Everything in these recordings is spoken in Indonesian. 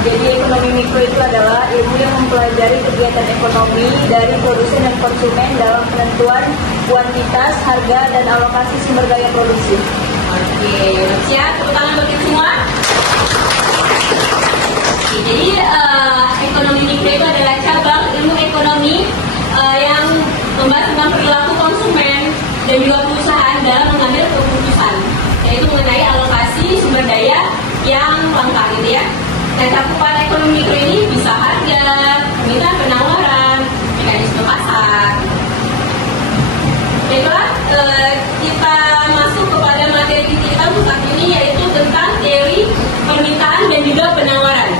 Jadi ekonomi mikro itu adalah ilmu yang mempelajari kegiatan ekonomi dari produsen dan konsumen dalam penentuan kuantitas, harga, dan alokasi sumber daya produksi. Oke, siap? Tepuk tangan bagi semua. Oke, jadi ekonomi mikro itu adalah cabang ilmu ekonomi yang membahas tentang perilaku konsumen dan juga perusahaan dalam mengambil keputusan, yaitu mengenai alokasi sumber daya yang lengkap gitu ya. Dan cakupan ekonomi mikro ini bisa harga, permintaan, penawaran, mekanisme pasar. Baiklah, kita masuk kepada materi kita untuk saat ini, yaitu tentang teori permintaan dan juga penawaran.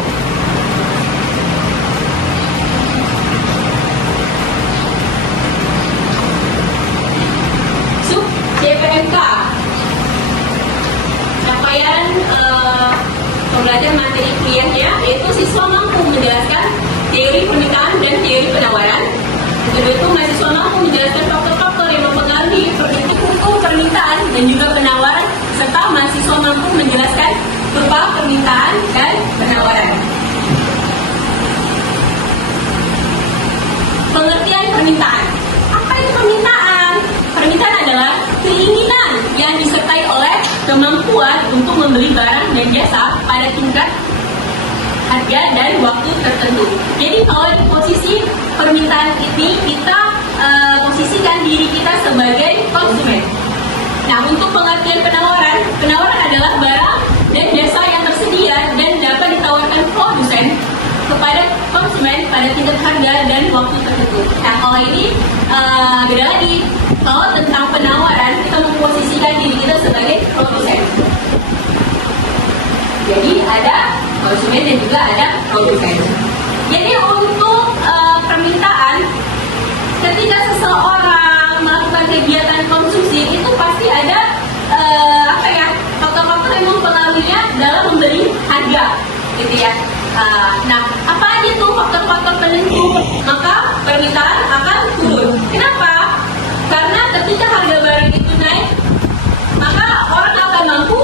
Sub CPMK, capaian pembelajaran materi kuliahnya yaitu siswa mampu menjelaskan teori permintaan dan teori penawaran. Kedua itu mahasiswa mampu menjelaskan faktor-faktor yang mempengaruhi hukum permintaan dan juga penawaran, serta mahasiswa mampu menjelaskan berupa permintaan dan penawaran. Pengertian permintaan. Apa itu permintaan? Permintaan adalah keinginan yang disertai oleh kemampuan untuk membeli barang dan jasa pada tingkat harga dan waktu tertentu. Jadi kalau di posisi permintaan ini kita posisikan diri kita sebagai konsumen. Nah, untuk pengertian penawaran, penawaran adalah barang dan jasa yang tersedia dan dapat ditawarkan produsen kepada konsumen pada tingkat harga dan waktu tertentu. Nah, kalau ini beda lagi. Kalau tentang penawaran, kita memposisikan diri kita sebagai produsen. Jadi ada konsumen dan juga ada produsen. Jadi untuk permintaan, ketika seseorang melakukan kegiatan konsumsi itu pasti ada faktor-faktor yang mempengaruhinya dalam membeli harga, gitu ya. Nah, apa aja tuh faktor-faktor penentu? Maka permintaan akan turun. Kenapa? Karena ketika harga barang itu naik, maka orang akan mampu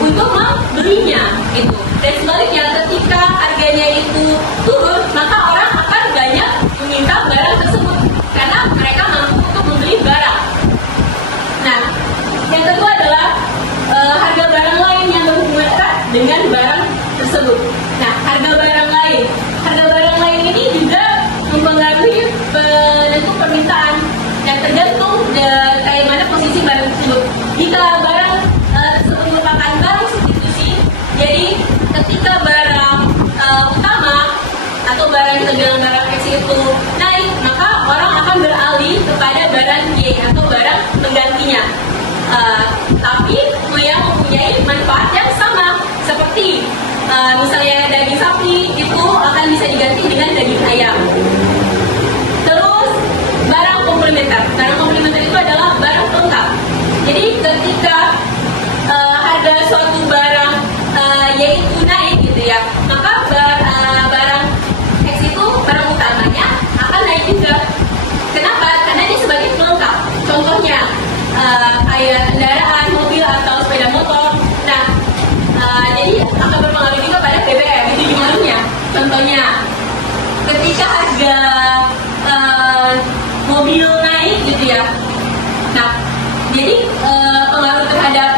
untuk membelinya, gitu. Dan sebaliknya, ketika harganya itu turun, maka orang akan banyak meminta barang tersebut karena mereka mampu untuk membeli barang. Nah, yang kedua adalah harga barang lain yang berhubungan erat dengan barang tersebut. Nah, harga barang lain ini juga mempengaruhi penentu permintaan dan tergantung kayak mana posisi barang tersebut. Jika barang tersebut merupakan barang substitusi, jadi ketika barang utama atau barang yang terbilang barang X itu naik, maka orang akan beralih kepada barang Y atau barang penggantinya. Tapi yang mempunyai manfaat yang sama, seperti misalnya daging sapi itu akan bisa diganti dengan daging ayam. Terus barang komplementer. Barang komplementer itu adalah barang pelengkap. Jadi ketika harga suatu barang yaitu naik, gitu ya, maka barang X itu barang utamanya akan naik juga. Kenapa? Karena dia sebagai pelengkap. Contohnya kayak kendaraan, mobil atau sepeda motor. Nah, jadi akan berpengaruh juga pada BBM. Itu gimana? Contohnya, ketika harga mobil naik, gitu ya. Nah, jadi pengaruh terhadap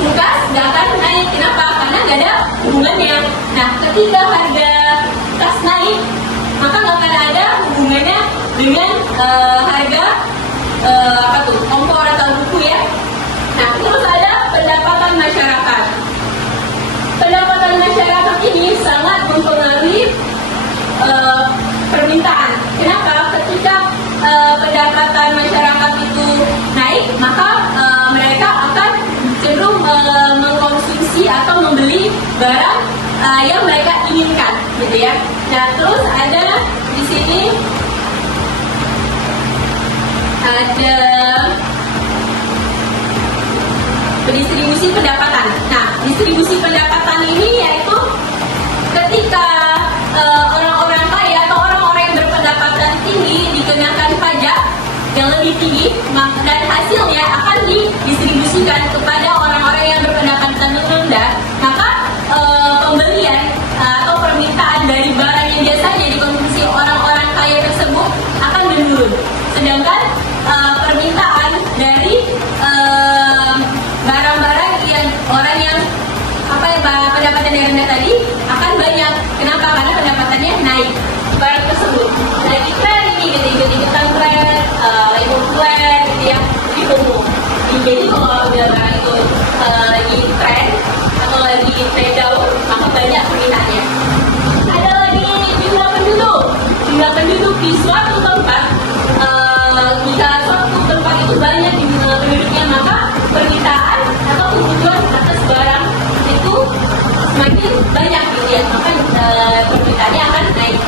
kulkas nggak akan naik. Kenapa? Karena nggak ada hubungannya. Nah, ketika harga tas naik, maka nggak akan ada hubungannya dengan harga kompor atau buku ya. Nah, terus ada pendapatan masyarakat. Pendapatan masyarakat ini sangat mempengaruhi permintaan. Kenapa? Ketika pendapatan masyarakat itu naik, maka mereka akan cenderung mengkonsumsi atau membeli barang yang mereka inginkan, gitu ya. Nah, terus ada di sini ada distribusi pendapatan. Nah, distribusi pendapatan ini yaitu ketika orang-orang kaya atau orang-orang yang berpendapatan tinggi dikenakan pajak yang lebih tinggi, dan hasilnya akan didistribusikan kepada orang-orang yang berpendapatan rendah, maka pembelian atau permintaan Jadi kalau udah barang itu lagi tren atau lagi trend down, maka banyak permintaannya. Ada lagi jumlah penduduk. Jumlah penduduk di suatu tempat, jika suatu tempat itu banyak jumlah penduduknya, maka permintaan atau kebutuhan atas barang itu semakin banyak gitu ya, maka permintaannya akan naik.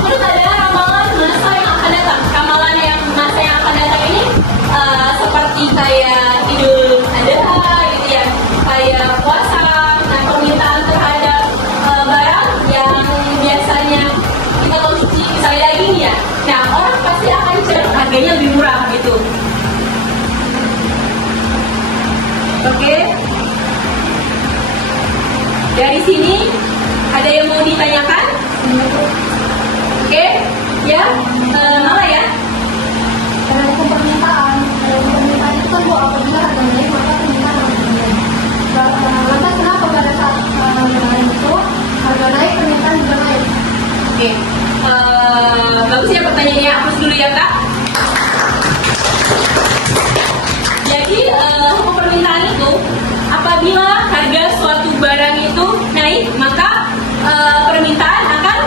Terus ada ramalan masa yang akan datang. Ramalan yang masa yang akan datang ini seperti kayak Idul Adha gitu ya, kayak puasa. Nah, permintaan terhadap barang yang biasanya kita konsumsi misalnya daging ya, nah orang pasti akan cari harganya lebih murah gitu. Oke. Dari sini ada yang mau ditanyakan? Oke, ya, malah ya. Tergantung permintaan. Permintaan itu kan apabila harga naik maka permintaan harga naik. Lantas kenapa pada saat harga naik itu harga naik permintaan juga naik? Oke, bagus ya pertanyaannya. Hapus dulu ya Kak. Jadi hukum permintaan itu apabila harga suatu barang itu naik maka permintaan akan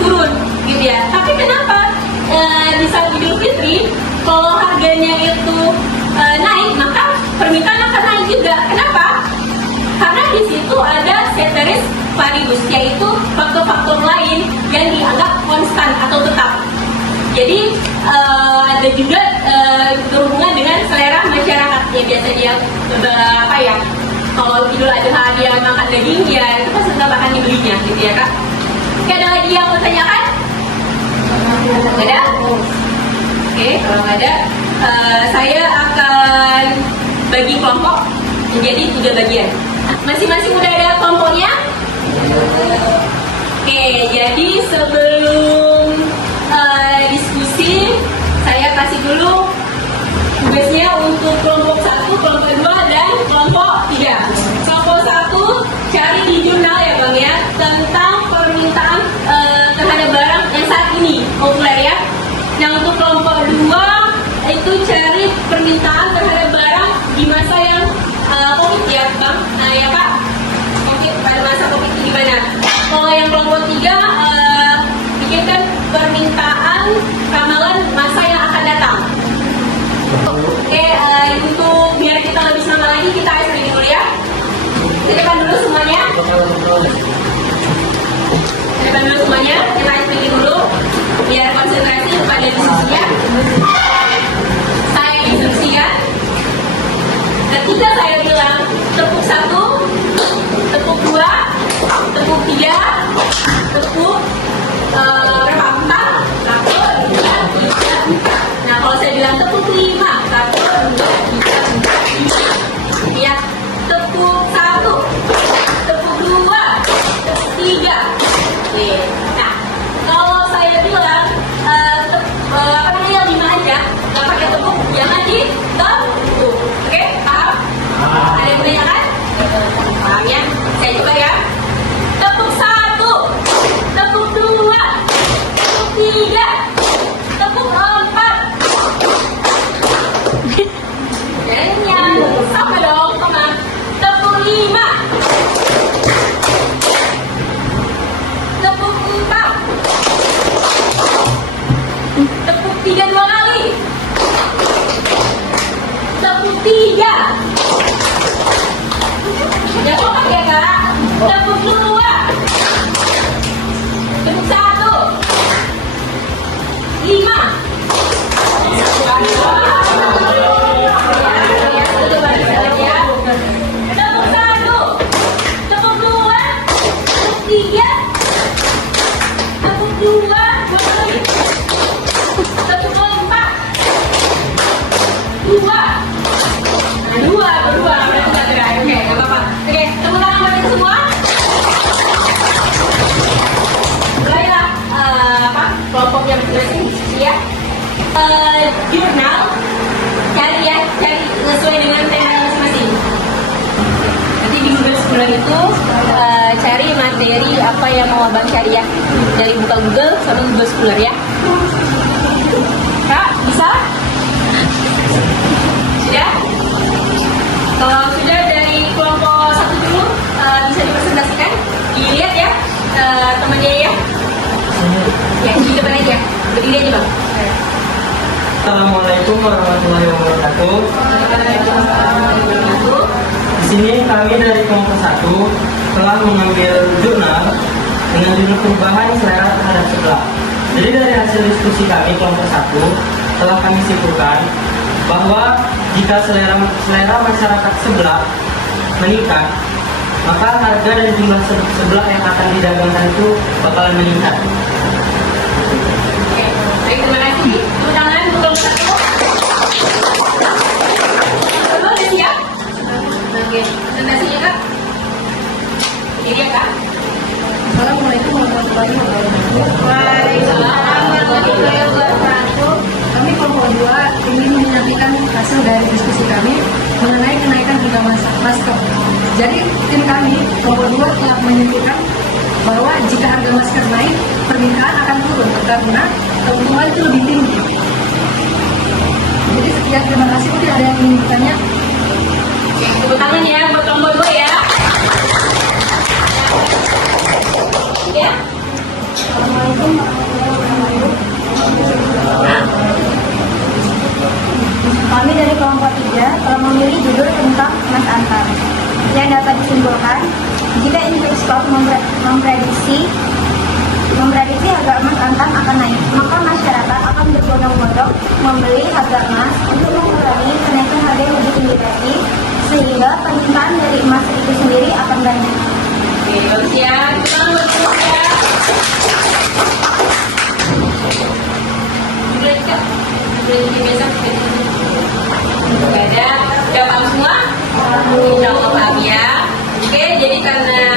turun gitu ya. Tapi kenapa di saat Idul Fitri kalau harganya itu naik maka permintaan akan naik juga? Kenapa? Karena di situ ada ceteris paribus, yaitu faktor-faktor lain yang dianggap konstan atau tetap. Jadi ada juga berhubungan dengan selera masyarakat ya, biasanya apa ya, kalau Idul Adha dia makan daging ya itu pasti tetap akan dibelinya gitu ya Kak. Oke, ada lagi yang mau tanyakan? Ada? Oke, kalau nggak ada, saya akan bagi kelompok menjadi 3 bagian. Masing-masing udah ada kelompoknya? Oke, jadi sebelum diskusi, saya kasih dulu tugasnya untuk kelompok 1, kelompok 2, dan kelompok 3. Kelompok 1, cari di jurnal ya Bang ya, tentang permintaan terhadap barang yang saat ini populer ya. Nah, untuk kelompok 2, itu cari permintaan terhadap barang di masa yang COVID ya Bang. Nah ya Pak, COVID, pada masa COVID itu gimana? Kalau yang kelompok 3, bikinkan permintaan ramalan masa yang akan datang. Oke, untuk biar kita lebih semangat lagi, kita ice breaking dulu ya. Silakan dulu semuanya. Silakan dulu semuanya, kita ice breaking dulu biar konsentrasi pada diskusinya. Saya instruksikan. Ketika saya bilang tepuk 1, tepuk 2, tepuk 3, tepuk berapa? 4, 1, 2, 3. Nah, kalau saya bilang tepuk 5, 1, 2, 3, 4, 5. Ya, tepuk 1, tepuk 2, tepuk 3. Oke. Nah, kalau saya bilang apa namanya 5 aja, nggak pakai tepuk, jangan ditepuk. Oke, paham? Ada yang menanyakan? Paham ya? Saya coba ya. Tepuk 1, tepuk 2, tepuk 3, tepuk 4. Jadinya sama dong, sama. Tepuk 5, tepuk 4, tepuk 3 2 kali, tepuk 3. Ya kompak ya Kak. Tepuk 2, tepuk 1, 5. Tepuk 1, tepuk 2, tepuk 3, tepuk 2, tepuk 4, 2. Nah, 2, berdua, berarti nggak gerak. Oke, nggak apa-apa. Oke, tepuk tangan buat itu semua. Mulailah kelompoknya masing-masing ya. Jurnal cari sesuai dengan tema masing-masing. Nanti di Google Scholar itu cari materi apa yang mau abang cari ya, dari buka Google sama Google Scholar ya. Kak, bisa? Sudah? Ini aja bang. Assalamualaikum warahmatullahi wabarakatuh. Di sini kami dari kelompok 1 telah mengambil jurnal dengan judul perubahan selera terhadap sebelah. Jadi dari hasil diskusi kami kelompok 1 telah kami simpulkan bahwa jika selera masyarakat sebelah meningkat, maka harga dan jumlah sebelah yang akan didagangkan itu bakalan meningkat. Oke, baik, terima kasih. Tepuk tangan untuk kelompok 1. Semua udah siap? Oke, presentasinya kak. Ini dia kak. Assalamualaikum warahmatullahi wabarakatuh. Waalaikumsalam warahmatullahi wabarakatuh. Kami kelompok 2 ingin menyampaikan hasil dari diskusi kami mengenai kenaikan harga masker. Jadi tim kami kelompok 2 telah menyimpulkan bahwa jika harga masker naik, permintaan akan turun karena kebutuhan itu lebih tinggi. Jadi sekian, terima kasih. Mungkin ada yang ingin bertanya? Oke, tepuk tangan ya buat kelompok 2 ya. Ya. Assalamualaikum warahmatullahi wabarakatuh. Kami dari kelompok 3 telah memilih judul tentang Mas Antam. Yang dapat disimpulkan, jika Industri memprediksi harga emas antam akan naik, maka masyarakat akan berbondong-bondong membeli harga emas untuk mengurangi kenaikan harga yang lebih tinggi lagi, sehingga permintaan dari emas itu sendiri akan banyak. Oke, bagus ya. Selamat bertemu ya. Boleh kak? Boleh besok? Oke, ada. Sudah paham semua? Insya Allah paham ya. Oke, jadi karena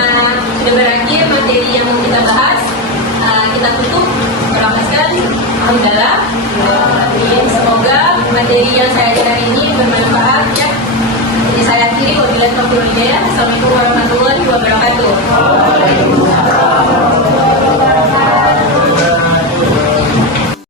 sudah berakhir materi yang mau kita bahas, kita tutup. Berapaskan. Alhamdulillah. Semoga materi yang saya ajar ini bermanfaat ya. Jadi saya akhiri wabillahi taufiq wal hidayah. Assalamualaikum warahmatullahi wabarakatuh.